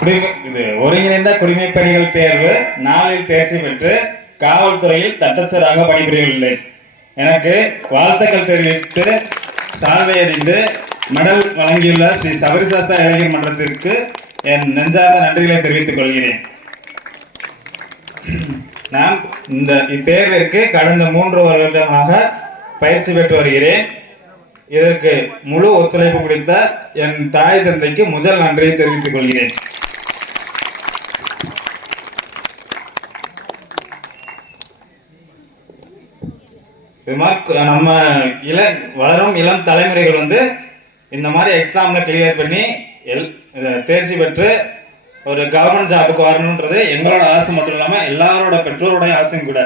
குடிமை இது ஒருங்கிணைந்த குடிமைப் பணிகள் தேர்வு நாளில் தேர்ச்சி பெற்று காவல்துறையில் தட்டச்சராக பணிபுரியவில்லை எனக்கு வாழ்த்துக்கள் தெரிவித்து சால்வை அறிந்து மெடல் வழங்கியுள்ள ஸ்ரீ சபரிசாஸ்தா இளைஞர் மன்றத்திற்கு என் நெஞ்சார்ந்த நன்றிகளை தெரிவித்துக் கொள்கிறேன். நான் இந்த இத்தேர்விற்கு கடந்த மூன்று வருடமாக பயிற்சி பெற்று வருகிறேன். இதற்கு முழு ஒத்துழைப்பு கொடுத்த என் தாய் தந்தைக்கு முதல் நன்றியை தெரிவித்துக் கொள்கிறேன் இது மாதிரி கு- நம்ம இள வளரும் இளம் தலைமுறைகள் வந்து இந்த மாதிரி எக்ஸாமில் கிளியர் பண்ணி எல் தேர்ச்சி பெற்று ஒரு கவர்மெண்ட் ஜாபுக்கு வரணுன்றது எங்களோட ஆசை மட்டும் இல்லாமல் எல்லாரோட பெற்றோருடைய ஆசையும் கூட.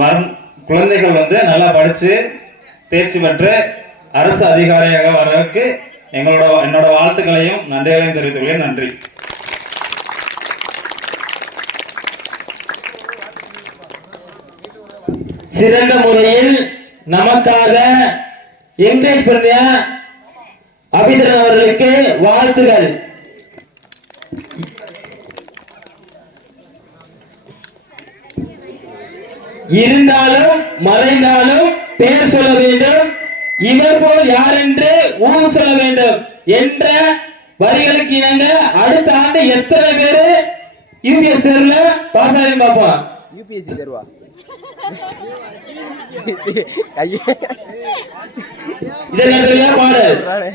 வரும் குழந்தைகள் வந்து நல்லா படித்து தேர்ச்சி பெற்று அரசு அதிகாரியாக வர்றதுக்கு எங்களோட என்னோட வாழ்த்துக்களையும் நன்றிகளையும் தெரிவித்துள்ளேன் நன்றி. சிறந்த முறையில் நமக்காக என்கரேஜ் பண்ணிய அபிதரன் அவர்களுக்கு வாழ்த்துகள். இருந்தாலும் மறைந்தாலும் பெயர் சொல்ல வேண்டும். இவர் போல் யார் என்று ஊர் சொல்ல வேண்டும் என்ற வரிகளுக்கு இணங்க அடுத்த ஆண்டு எத்தனை பேரு யூபிஎஸ் தேர்வுல பாஸ் ஆகிரும் பார்ப்போம். யூபிஎஸ்சி தேர்வா சொல்றானே.